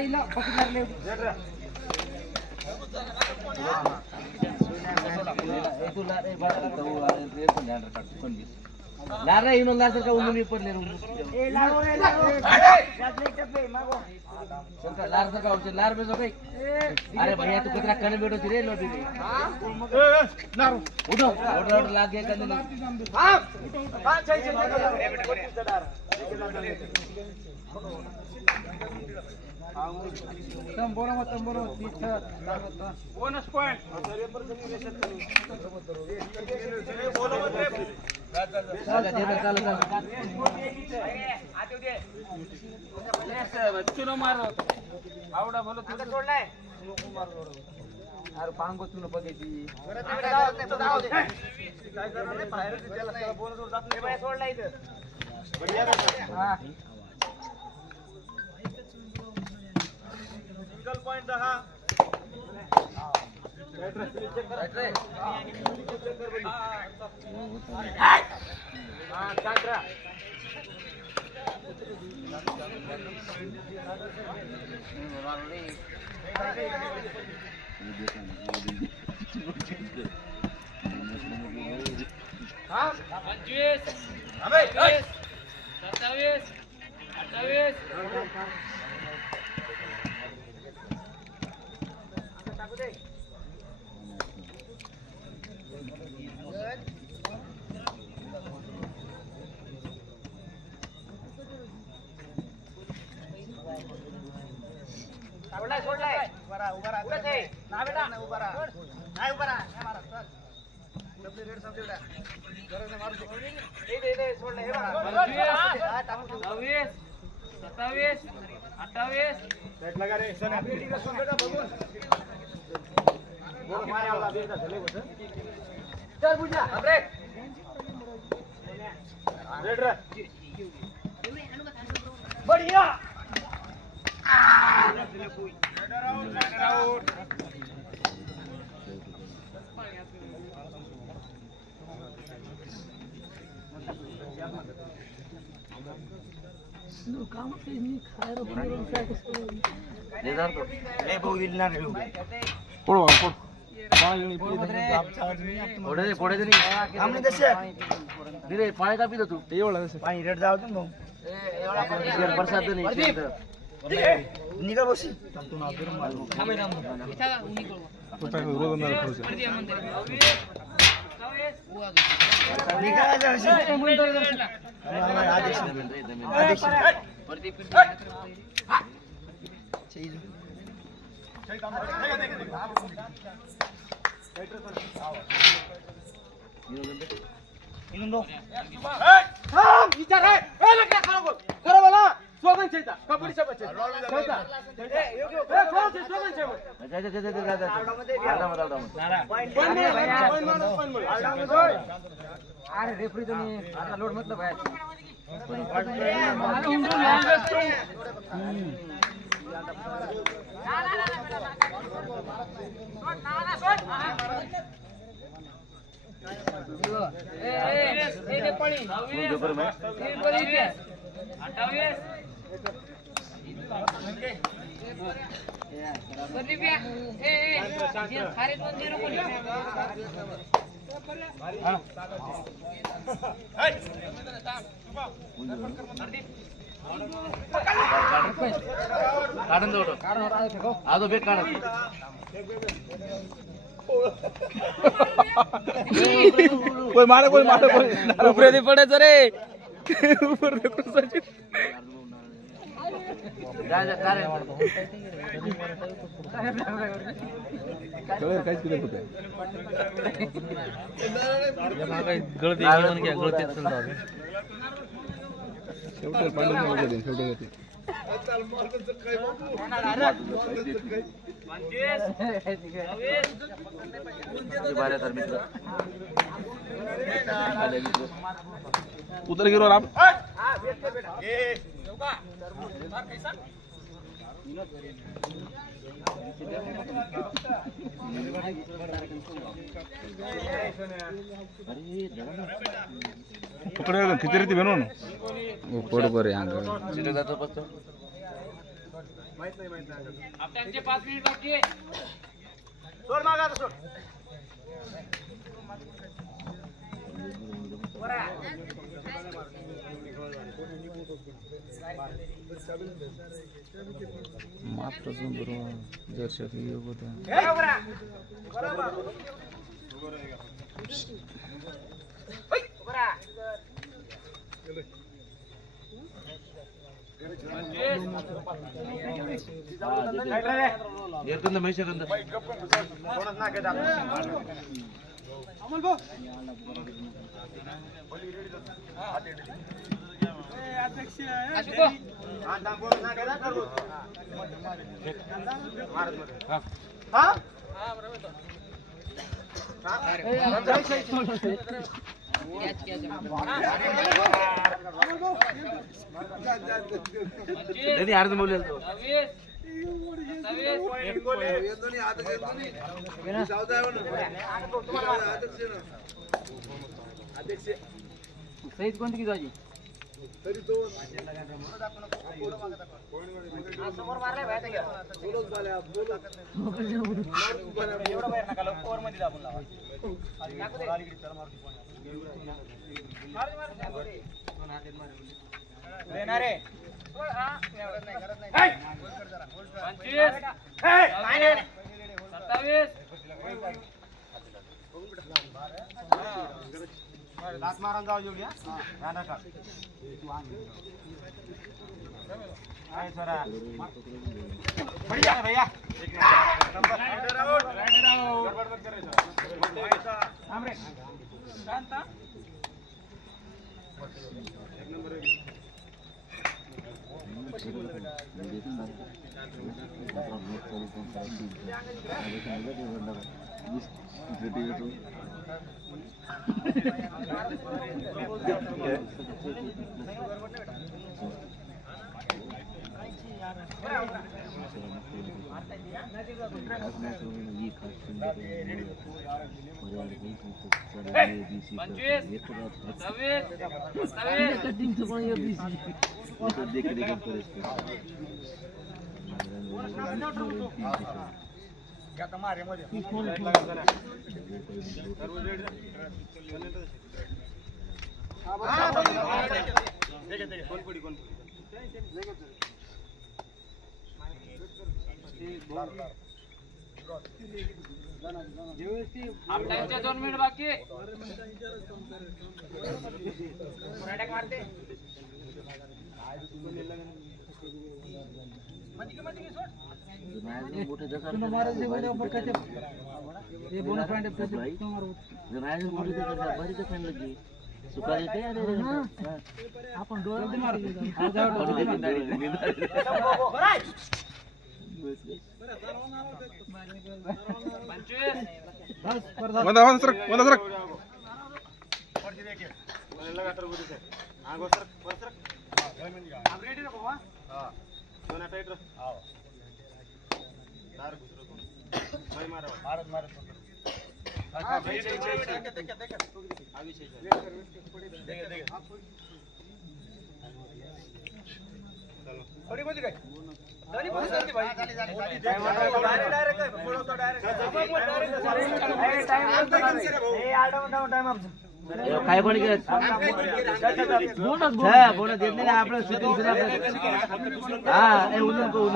ताईला पकडले लारा येऊन लार का उन्ही पडले लार का लार बेसो काही अरे भैया तू कचरा कण बेटो रे लोटी उठो ऑर्डर लाग गया कंदे हां पांच छह तंबोरा बोनस पॉइंट चुनो मारो आवडा बोलो तुझं सोडलाय अरे पांगो चुनो बघायची काय करणार नाही बाहेर त्याला बोनस वर जात नाही सोडला इथं बढ़िया हां सिंगल पॉइंट 10 राइट रे हां काकरा हां 25 अबे 27 28 टाकू दे सोडलाय उभा राहा ना बेटा उभा राहा नाही उभा राहा नाही मारा चल डब्ल्यू रेड समजू बेटा गरज मारू दे सोडलाय हे बघा 26 27 28 बैठ लगा रे सन आपली का सुन बेटा बघून बोल मारे वाला बेटा चले बस चल बुझा ब्रेक रेड रे बढ़िया पाणी का पितो तू पाणी रेट जाऊ बरसात नाही निकल बसी विचार आहे खरं बोला सोबन चैता कबड्डी सोबत चैता अरे रेफरी तुम्ही आता लोड म्हटलं बाहेर आदो बेग काढ कोई मारे कोई ऊपर नहीं पड़े रे ऊपर देखो सचिन काहीच केलं होतं गळती शेवटी पाणी शेवटी उधर गिरो आप पकड़े खिचड़ी थी बनो वो पड़ पर यहां सीधे जातो पत्तो आपट्यांचे 5 मिनिट बाकी आहे. सोड मागा आता सोड बरा मात्र दर्शक योग होता बरा बरा बरा अर्ध बोलेल तो सहित कोणती किती वाजी समोर मारले बाहेर घ्या एवढं बाहेर नका ओव्हर मध्ये दाबून लावा देणार रे लात मारून जाऊ जेवढी भैया भैया आपट्यांचे 2 मिनिट बाकी आहे. आपण डोळे मारतो काय कोणी बोनस देत नाही आपलं शूटिंग हा उनको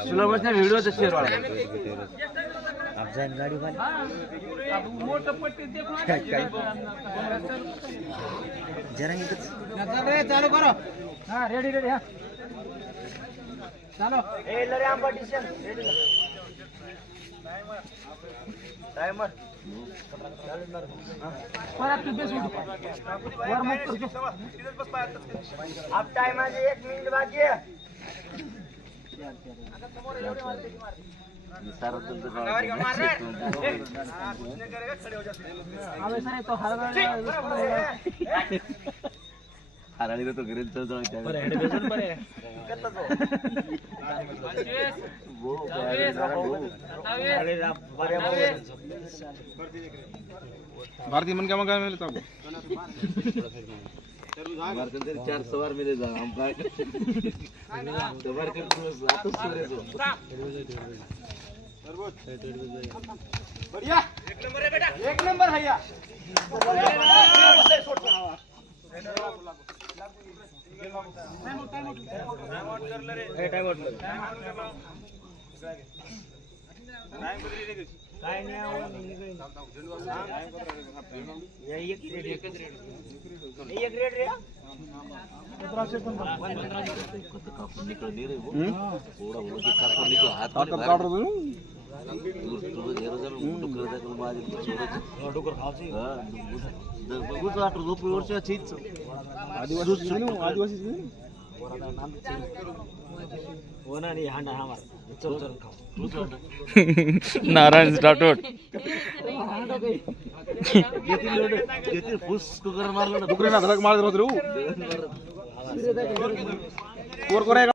स्लो मोशन व्हिडिओ शेअर आपजान गाडी मोठं पट्टी जरा चालू करो हा रेडी रेडी हा चालो ए लरे कॉम्पिटिशन रेडी टाइमर परत तू बेस उठ वर मत अब टाइम आहे 1 मिनिट बाकी आहे आता समोर एवढे मारते की मारते सारा तुमचं हराळी तो घरी चल करता तो. 25, भारती मन क्या मंगा मेरे ताबो 4 सवार मिले जा हम काय सवार करतो आता सोरे तो बढ़िया एक नंबर भैया निकल नहीं रे वो थोड़ा वो के काट निकल हाथ काट काट रहे हो तो घेरो जर डुकर दा को मारी छोड़ डुकर खावसी हां बघूच वाटतो जो वर्ष चीच आदिवासी होना नहीं हांडा हमारा चल चल खाओ नारायण स्टार्ट किती फुस को कर मारला ना डुकरे ना धडक मार देतो रे कोर कोर